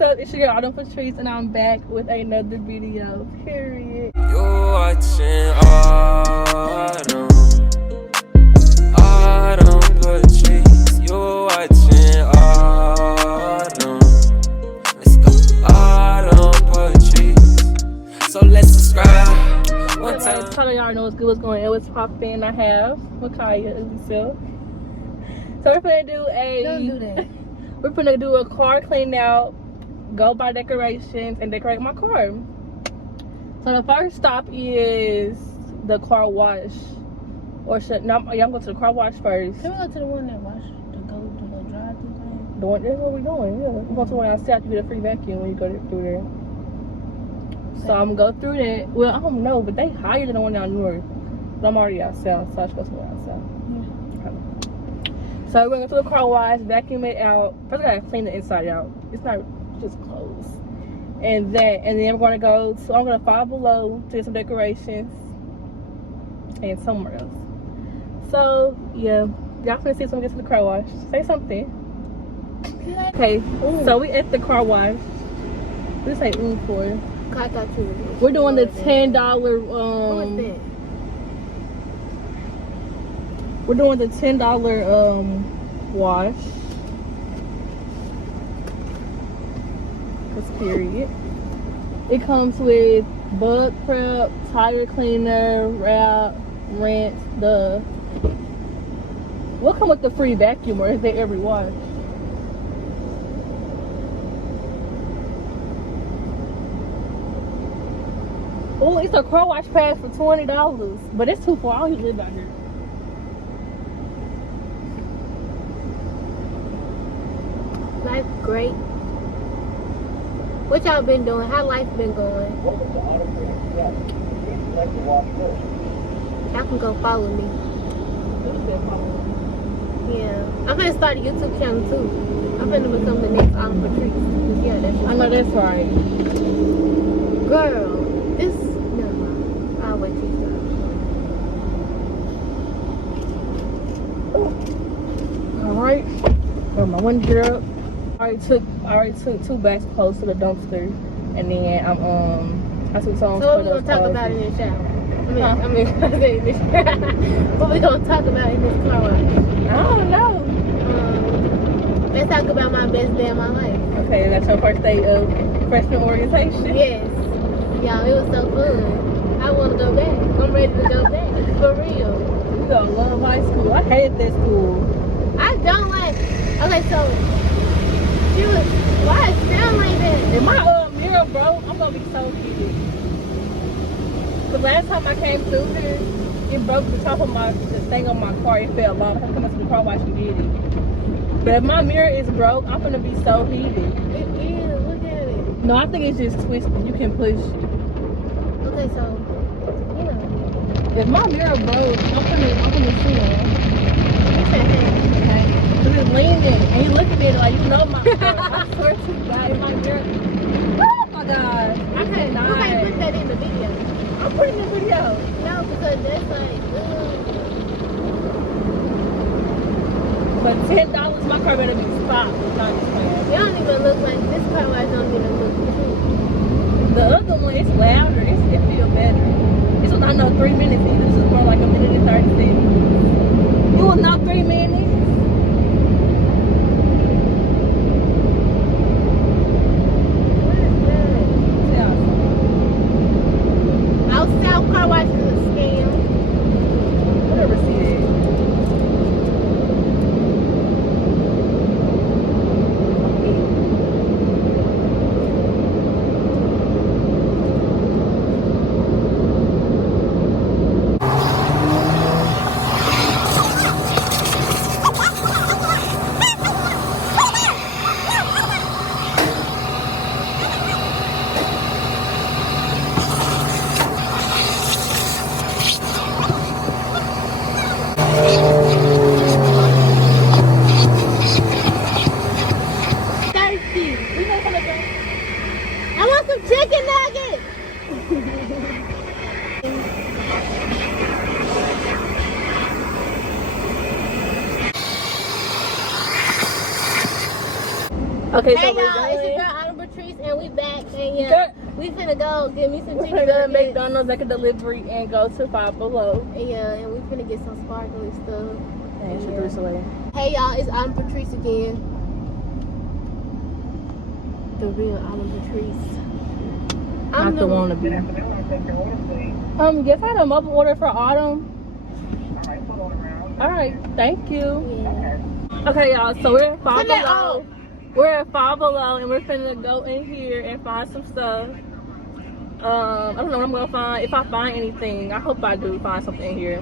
What's up? It's your girl Autumn Patrice, and I'm back with another video. Period. You're watching Autumn Patrice. You're watching Autumn. Let's go, Autumn Patrice. So let's subscribe. One time. Telling y'all know what's going on. What's poppin'? I have Makaya as yourself. So we're gonna do a. Don't do that. We're gonna do a car clean out, go buy decorations, and decorate my car. So the first stop is the car wash. Or should no? Yeah, I'm going to the car wash first. Can we go to the one that wash to go do the drive through thing? The one, that's what we're doing. Yeah, we're going to the one outside. You get a free vacuum when you go through there. So I'm gonna go through that. Well, I don't know, but they higher than the one down north. But I'm already outside, so I should go to the one outside. So we're gonna go to the car wash, vacuum it out. First, I gotta clean the inside out. It's not just clothes. And then I'm gonna go. So I'm gonna Five Below to get some decorations and somewhere else. So yeah, y'all can see someone get to the car wash. Say something. Okay. So we at the car wash. What say for? I thought you were. We're doing the $10. What's that? We're doing the $10 wash. Cause period. It comes with bug prep, tire cleaner, wrap, rinse. We'll come with the free vacuum, or is there every wash? Oh, it's a car wash pass for $20, but it's too far. I don't even live out here. Life great. What y'all been doing? How life been going? Y'all can go follow me. Yeah. I'm gonna start a YouTube channel too. I'm gonna become the next Autumn Patrice. Yeah, that's I know that's right. Girl, this never mind. I'll wait till you start. Alright. Got my window up. I already took 2 bags of clothes to the dumpster, and then I took some. So what we gonna talk about in this shower? I mean, what we gonna talk about in this car wash? I don't know. Let's talk about my best day of my life. Okay, that's your first day of freshman orientation. Yes, y'all, it was so fun. I want to go back. I'm ready to go back for real. You gonna love high school. I hated that school. I don't like. Okay, so she was. Why it sound like that? If my mirror broke, I'm gonna be so heated. The last time I came through here, it broke the top of the thing on my car. It fell off. I'm coming to the car wash and get it. But if my mirror is broke, I'm gonna be so heated. It is. Look at it. No, I think it's just twisted. You can push it. Okay, so you know. If my mirror broke, I'm gonna see it. Okay. Cause it's leaning, and you look at it like you know my car. I swear to God, my mirror. Oh my God! You can't put that in the video. I'm putting the video. No, because that's like. But $10, my car better be stopped. It don't even look like this car wash. Don't even look cute. The other one, it's louder. It feels better. This was not no 3 minutes either. This is more like 1 minute and 30 seconds. It was not 3 minutes. South car wash is a scam. Whatever she is. Okay, Hey so y'all, it's your girl Autumn Patrice. And yeah, we finna go get me some chicken. We're gonna go to McDonald's, like a delivery, and go to Five Below. Yeah, and we finna get some sparkly stuff. And Patrice away. Hey y'all, it's I'm Patrice again. The real I'm Patrice. I'm not the wannabe. Yes, I had a mobile order for Autumn. Alright, thank you. Yeah. Okay, y'all, so we're at Five Below. We're at Five Below, and we're finna go in here and find some stuff. I don't know what I'm gonna find. If I find anything, I hope I do find something in here.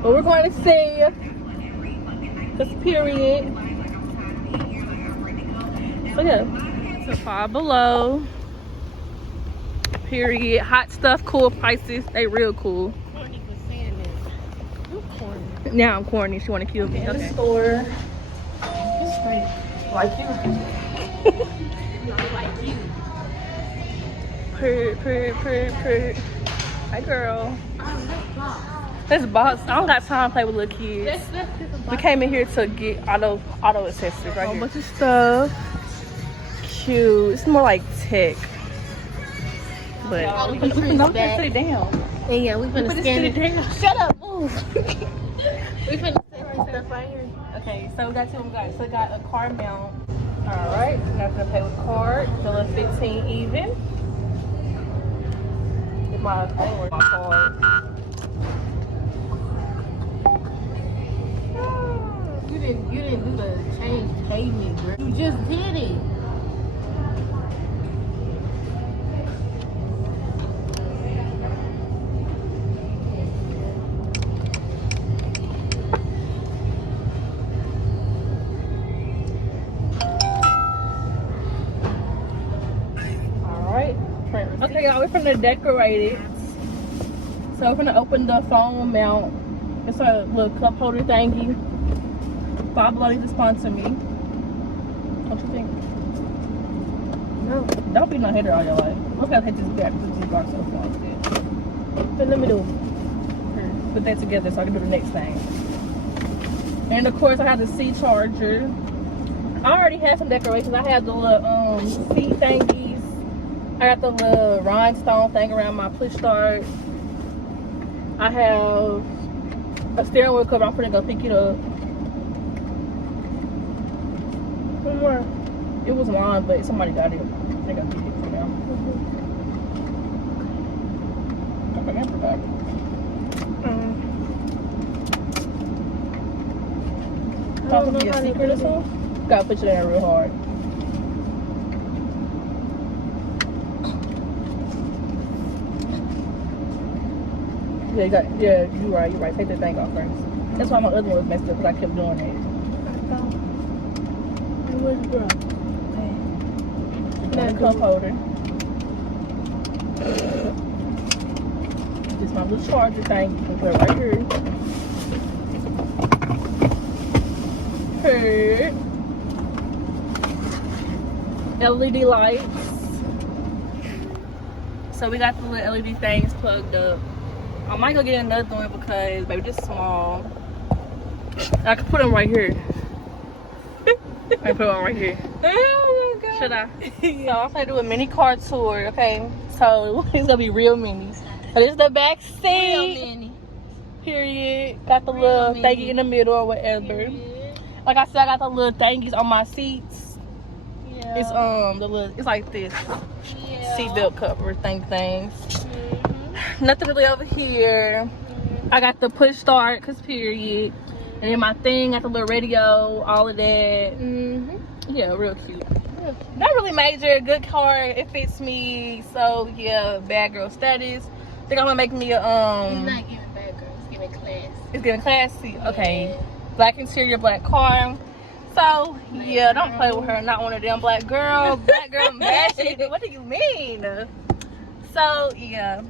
But we're going to see. This period. So yeah, so Five Below. Period. Hot stuff, cool prices. They real cool. Now I'm corny. She want to kill me. Okay. The store. Like you. Not like you. Purr. Hi, girl. Oh, This box. I don't got time to play with little kids. We came in here to get auto accessories right here. A bunch of stuff. Cute. It's more like tech. But we can freeze put that. it down. And yeah, we finna scan it. Shut up, move. We finna scan this stuff right here. Okay, so we got two guys. So we got a card mount. Alright, now we're gonna pay with card. Still 15 even. Get my thing with my card. You didn't do the change payment, girl. You just did it. Okay, y'all, we're finna decorate it. So we're finna open the phone mount. It's a little cup holder thingy. Five Below needs to sponsor me. What you think? No. Don't be no hater all your life. I'm gonna take this back because this box so far. But let me do it. Put that together so I can do the next thing. And of course I have the C charger. I already have some decorations. I have the little seat thingies. I got the little rhinestone thing around my push start. I have a steering wheel cover. I'm gonna go pick it up. One more. It was mine, but somebody got it. They got pick it for now. I forgot. I don't know how to secret or something. Gotta put you in real hard. Yeah, you're right. Take that thing off first. That's why my other one was messed up because I kept doing it. Where's the girl? Okay. Cup holder. Just my little charger thing. You can put it right here. LED lights. So we got the little LED things plugged up. I might go get another one because, baby, this is small. I can put them right here. I can put them right here. Oh my god. Should I? Yeah. So I'm gonna do a mini car tour, okay? So it's gonna be real mini. So this is the back seat. Real mini. Period. Got the little thingy in the middle or whatever. Period. Like I said, I got the little thingies on my seats. Yeah. It's it's like this. Yeah. Seatbelt cover things. Nothing really over here. I got the push start, cause period. And then my thing, got the little radio, all of that. Yeah, real cute. Not really major, good car, it fits me. So yeah, bad girl status. Think I'm gonna make me a It's not giving bad girl, it's giving class. It's getting classy. Okay. Yeah. Black interior, black car. So yeah, don't play with her. Not one of them black girl magic. What do you mean? So yeah.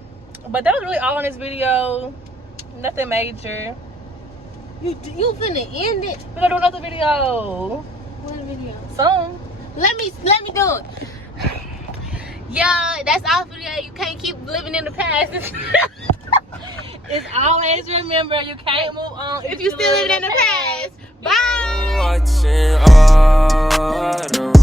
But that was really all in this video. Nothing major. You finna end it? We're gonna do another video. What video? Soon. Let me do it. Yeah, that's all for today. You can't keep living in the past. It's always remember you can't move on if you still living in the past. Bye. Watching autumn.